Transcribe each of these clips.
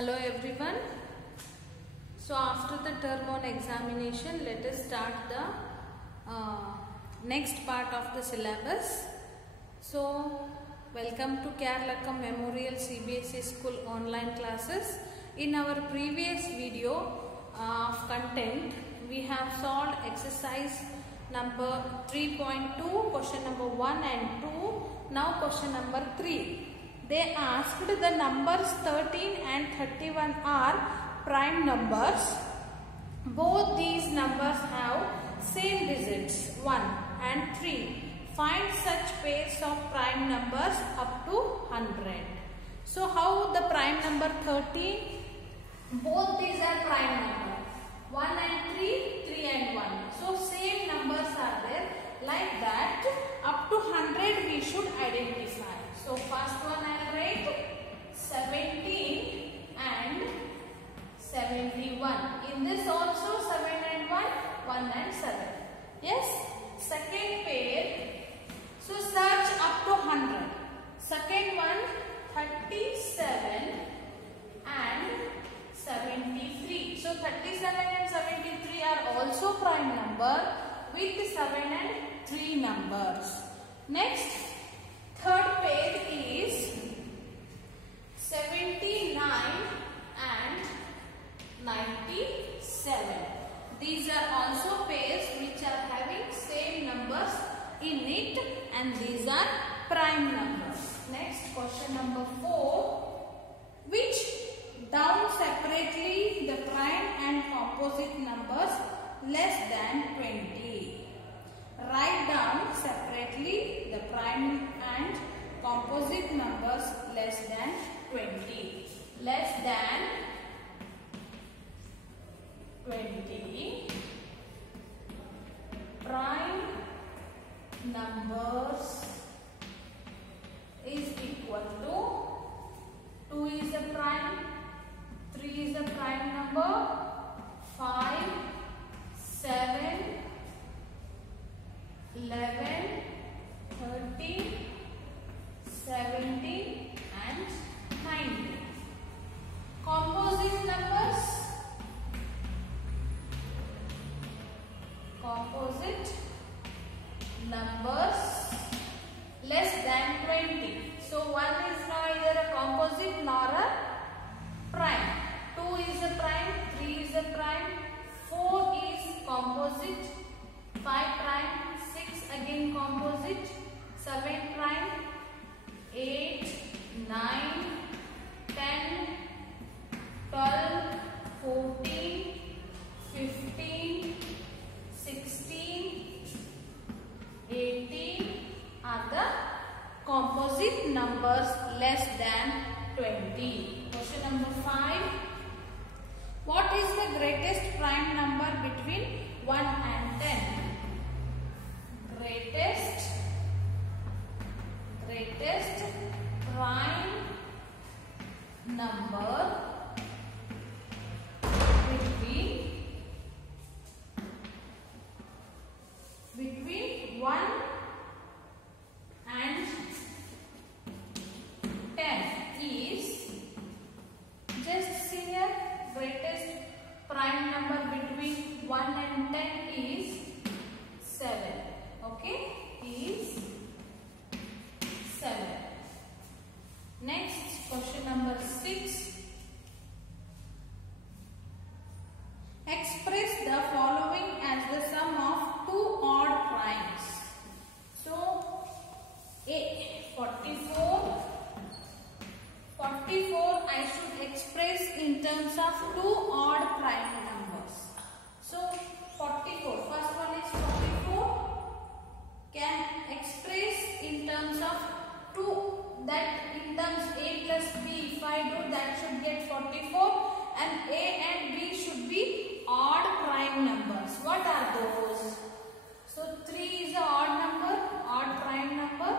Hello everyone. So after the term 1 examination, let us start the next part of the syllabus. So welcome to Keralakam Memorial CBSE School online classes. In our previous video of content, we have solved exercise number 3.2, question number 1 and 2. Now question number 3. They asked the numbers 13 and 31 are prime numbers. Both these numbers have same digits 1 and 3. Find such pairs of prime numbers up to 100. So how the prime number 13? Both these are prime numbers. 1 and 3, 3 and 1. So same numbers are there. Like that, up to 100 we should identify. So first one I will write 17 and 71. In this also 7 and 1, 1 and 7. Yes. Second pair. So search up to 100. Second one 37 and 73. So 37 and 73 are also prime number with 7 and 3 numbers. Next, third pair is 79 and 97. These are also pairs which are having same numbers in it, and these are prime numbers. Next, question number 4. Which down separately the prime and composite numbers less than 20. Write down separately the prime and composite numbers less than 20. Less than 20. Prime numbers is equal to 2 is a prime, 3 is a prime number, 5, 7, 11, 13, 17 and 19. Composite numbers. Composite numbers less than 20. So 1 is neither a composite nor a prime. 2 is a prime, 3 is a prime, 4 is composite, 5 prime, 6 again composite, 7 prime, 8, 9, 10, 12, 14, 15, 16, 18 are the composite numbers less than 20. Question number 5. What is the greatest prime number between 1 and 10? Greatest prime number between 1 and 10 is, just see here, greatest prime number between 1 and 10 is 7. Okay, is 7. Next, question number 6. Express the following as the sum of two odd primes. So, 44 I should express in terms of two odd prime numbers. So, 44, first one is 44, can express in terms of 2, that in terms A plus B, if I do that should get 44, and A and B should be odd prime numbers. What are those? So 3 is an odd number, odd prime number,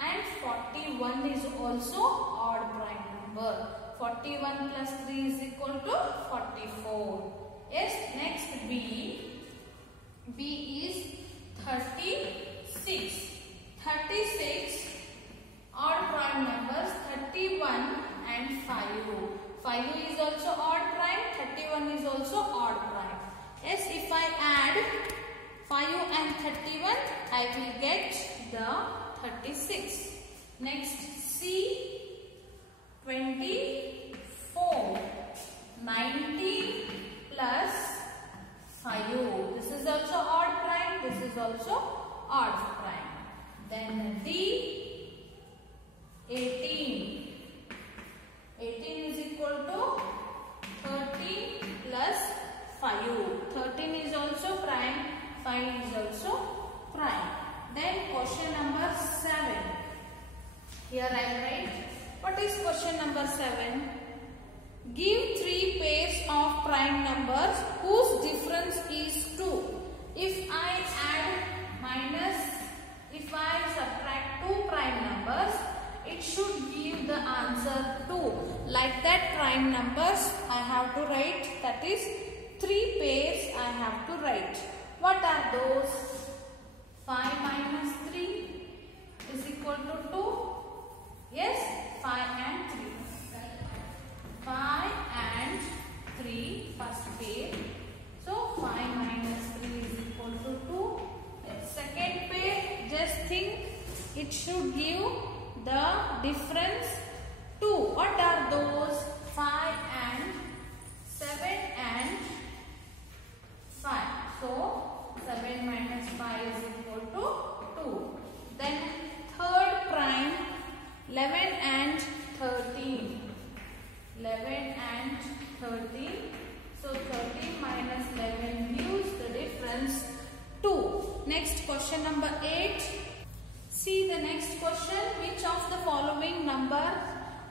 and 41 is also odd prime number. 41 plus 3 is equal to 44. Yes, next B. B is 36. 36 odd prime numbers 31 and 5. 5 is also odd prime, 31 is also odd prime. Yes, if I add 5 and 31, I will get the 36. Next, C, 24, 90 plus 5. This is also odd prime, this is also odd prime. Then D, 18. 18 is equal to 13 plus 5. 13 is also prime, 5 is also prime. Then question number 7. Here I will write. What is question number 7? Give 3 pairs of prime numbers whose difference is 2. If I subtract 2 prime numbers, it should give the answer 2. Like that prime numbers I have to write, that is 3 pairs I have to write. What are those? 5 minus 3 is equal to 2. Yes, 5 and 3. 5 and 3 first pair. So 5 minus 3 is equal to 2. Second pair, just think it should give the difference 2. What are those? 5 and 7 and 5. So 7 minus 5 is equal to 2. Then third prime, 11 and 13. 11 and 13. So 13 minus 11 gives the difference 2. Next, question number 8. See the next question. Which of the following numbers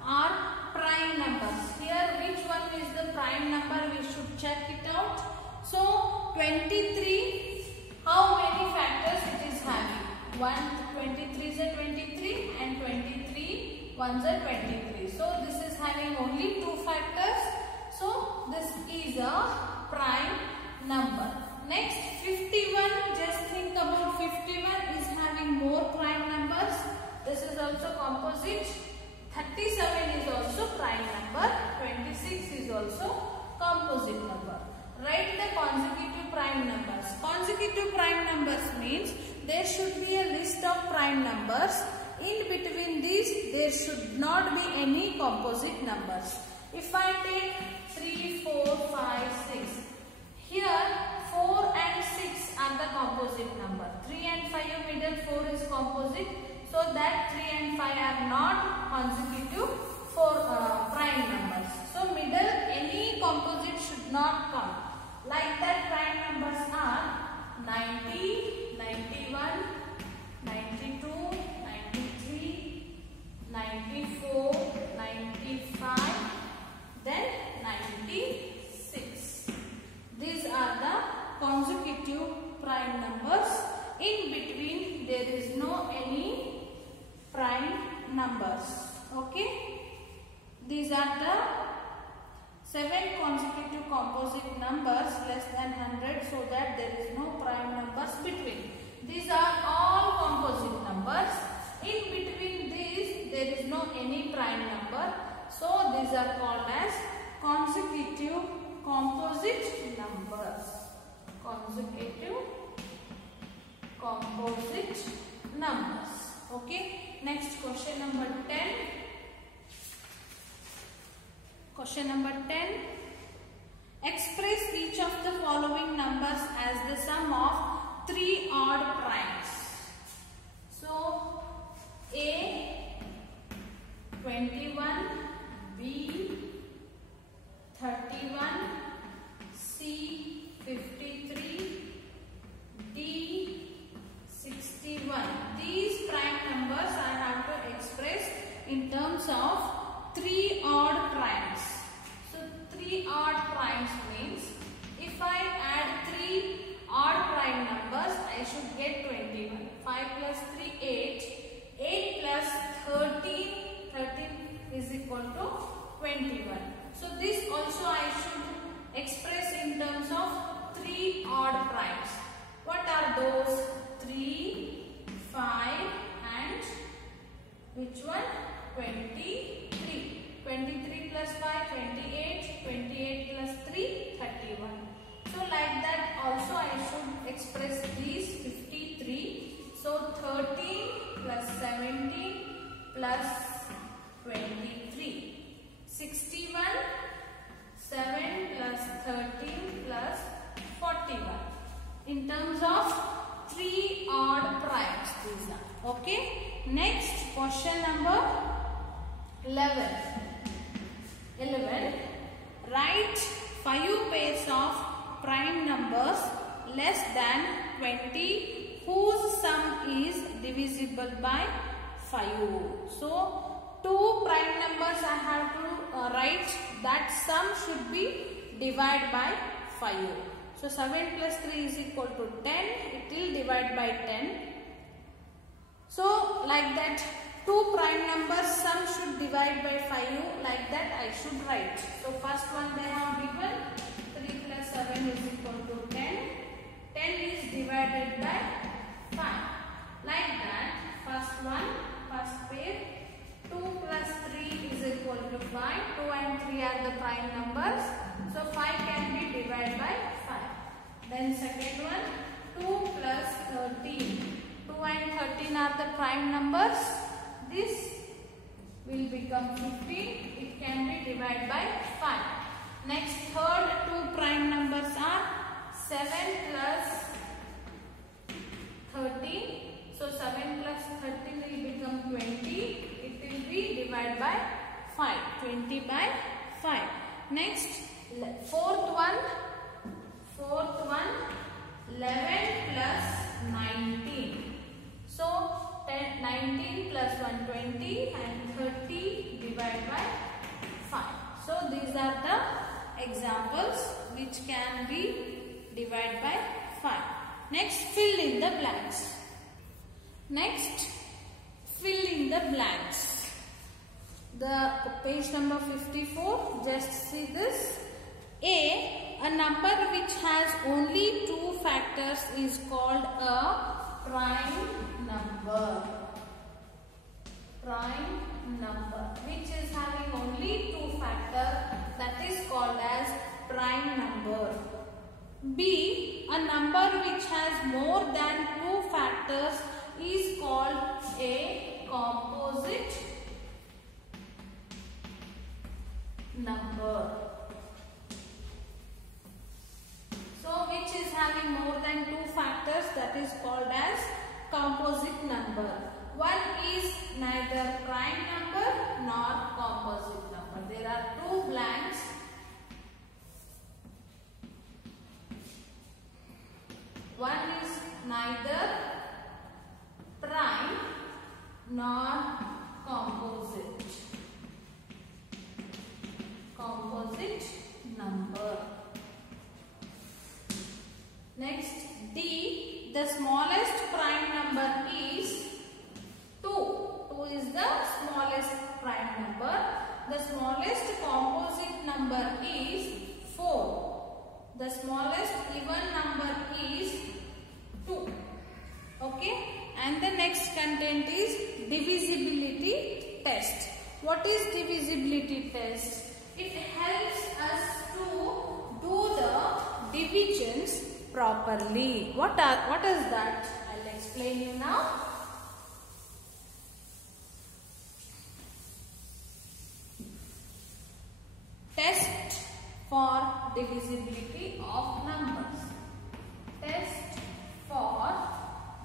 are prime numbers? Here, which one is the prime number? We should check it out. So 23, how many factors it is having? 23 is a 23 and 23 ones are 23. So this is having only 2 factors. So this is a prime number. Next, 51. Just think about 51 is having more prime numbers. This is also composite. 37 is also prime number. 26 is also composite number. Write the consecutive prime numbers. Consecutive prime numbers means there should be a list of prime numbers. In between these, there should not be any composite numbers. If I take 3, 4, 5, 6, here 4 and 6 are the composite number. 3 and 5 middle, 4 is composite. So that 3 and 5 are not consecutive for prime numbers. So middle, any composite should not come. Like that prime numbers are 90, 91, 92, 93, 94, 95, then 96. These are the consecutive prime numbers. In between there is no any prime numbers. Okay. These are the 7 consecutive composite numbers less than 100, so that there is no prime numbers between. These are all composite numbers. In between these there is no any prime number. So these are called as consecutive composite numbers. Consecutive composite numbers. Okay. Next, question number 10. Question number 10. Express each of the following numbers as the sum of 3 odd primes. So, A 21, B 31, C 53, D 61. These prime numbers I have to express in terms of 3 odd primes. So 3 odd primes means if I add 3 odd prime numbers, I should get 21. 5 plus 3, 8. 8 plus 13, 13 is equal to 21. So this also I should express in terms of 3 odd primes. What are those? 3, 5 and which one? 23. 23 plus 5, 28. plus 23. 61, 7 plus 13 plus 41. In terms of 3 odd primes these are. Okay. Next question number 11. 11. Write 5 pairs of prime numbers less than 20 whose sum is divisible by 5. So 2 prime numbers I have to write, that sum should be divided by 5. So 7 plus 3 is equal to 10. It will divide by 10. So like that 2 prime numbers sum should divide by 5, like that I should write. So first one they have given 3 plus 7 is equal to 10. 10 is divided by 5. Like that first one, first pair, 2 plus 3 is equal to 5. 2 and 3 are the prime numbers. So 5 can be divided by 5. Then second one, 2 plus 13. 2 and 13 are the prime numbers. This will become 15. It can be divided by 5. Next, third 2 prime numbers are 7 plus 13. So 7 plus 13 will become 20. It will be divided by 5. 20 by 5. Next, fourth one, 11 plus 19. So 19 plus 120 and 30 divided by 5. So these are the examples which can be divided by 5. Next, fill in the blanks. Next, fill in the blanks. The page number 54, just see this. A number which has only 2 factors is called a prime number. Prime number which is having only 2 factors, that is called as prime number. B, a number which has more than 2 factors is called a composite number. So which is having more than 2 factors, that is called as composite number. One is neither prime number nor composite number. There are 2 blanks. One is neither prime nor composite number. Next, D, the smallest prime number is 2. 2 is the smallest prime number. The smallest composite number is 4. The smallest even number is 2. Okay. And the next content is divisibility test. What is divisibility test? It helps us to do the divisions properly. What is that? I'll explain you now. Test for divisibility of numbers. Test for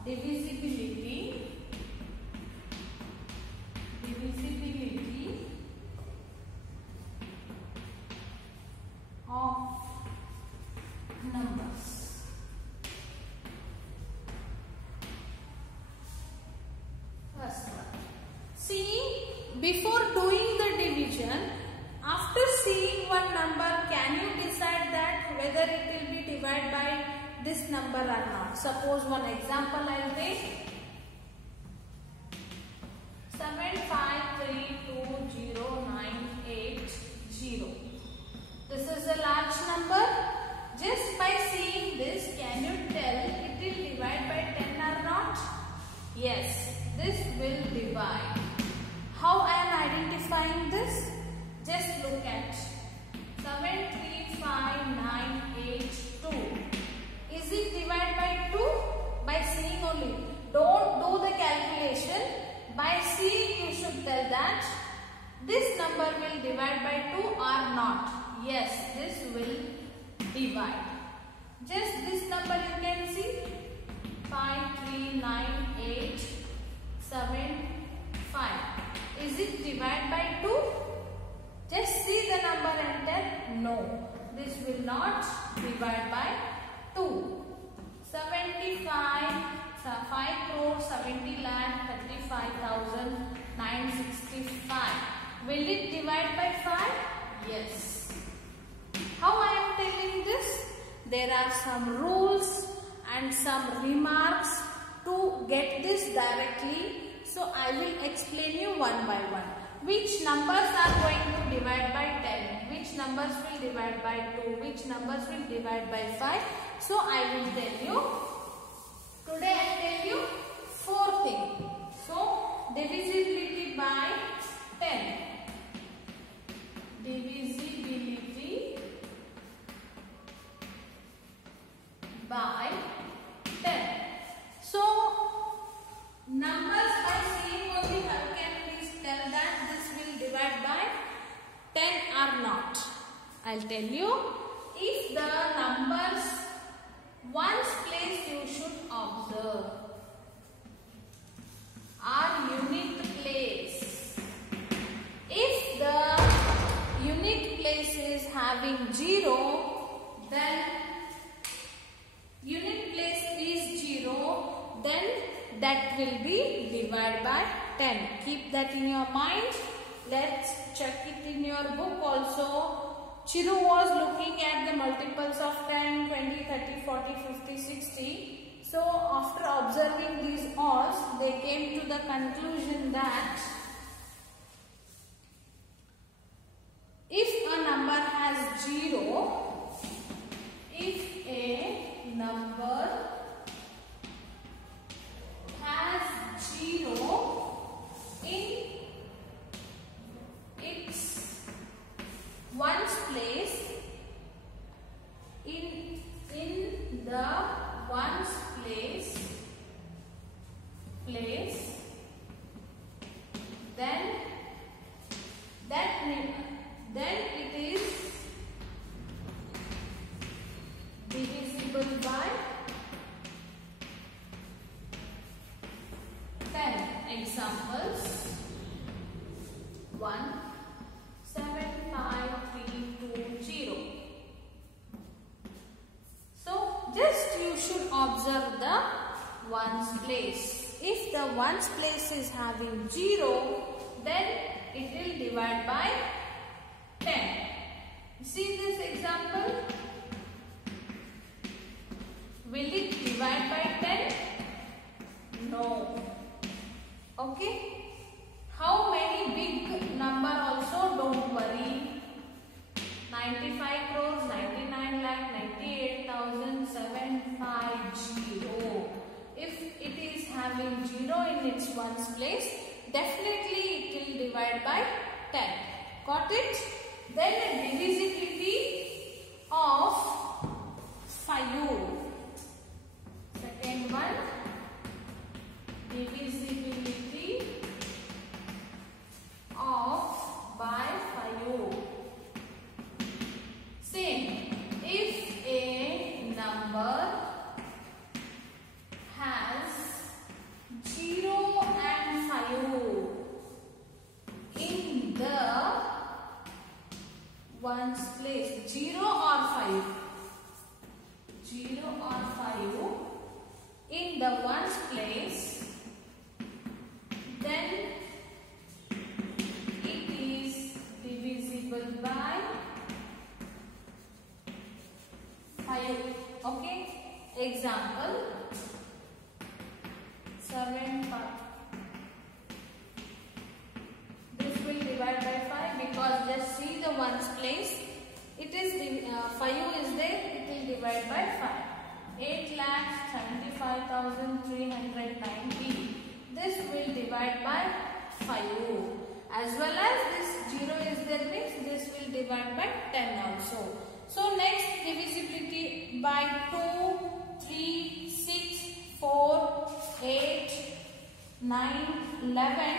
divisibility of numbers. First one. See, before doing the division, after seeing one number, can you decide that whether it will be divided by this number or not? Suppose one example I will take. 7532098. This is a large number. Just by seeing this, can you tell it will divide by 10 or not? Yes, this will divide. How I am identifying this? Just look at 735,982. Is it divided by 2? By seeing only. Don't do the calculation. By seeing you should that this number will divide by 2 or not. Yes, this will divide. Just this number you can see 539875. Is it divided by 2? Just see the number and tell no. This will not divide by 2. 5,70,35,965. Will it divide by 5? Yes. How I am telling this? There are some rules and some remarks to get this directly. So I will explain you one by one. Which numbers are going to divide by 10? Which numbers will divide by 2? Which numbers will divide by 5? So I will tell you. Today I tell you 4 things. So divisibility by 10. Divisibility by 10. So numbers by seeing only, how can we tell that this will divide by 10 or not? I'll tell you. If the numbers ones place you should observe are unit place. If the unit place is having 0, then unit place is 0, then that will be divided by 10. Keep that in your mind. Let's check it in your book also. Chiru was looking at the multiples of 10, 20, 30, 40, 50, 60. So after observing these odds, they came to the conclusion that if a number has 0, if a number has 0 in its ones place, in the ones place, then it is divisible by 10. Examples: 1, 7, 5, 3, 2, 0. So just you should observe the ones place. If the ones place is having 0, then it will divide by 10. See this example. Will it divide by 10? No. Okay. How many big number also, don't worry. 95 crores, 99 lakh, 98,750. If it is having 0 in its ones place, definitely it will divide by 10. Got it? Then the divisibility of 5. Second one, divisibility of by 5. Same. If a number has 0 and 5 in the ones place, 0 or 5, 0 or 5 in the ones place, then it is divisible by 5. Okay. Example: 7, 5. This will divide by 5 because just see the ones place. It is 5 is there. It will divide by 5. 8,75,390. This will divide by 5. As well as this 0 is there means this will divide by 10 also. So next, divisibility by 2, 3, 6, 4, 8, 9, 11.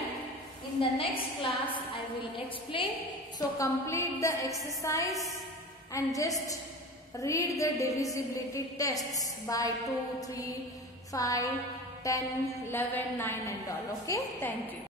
In in the next class I will explain. So complete the exercise and just read the divisibility tests by 2, 3, 5, 10, 11, 9 and all. Okay, thank you.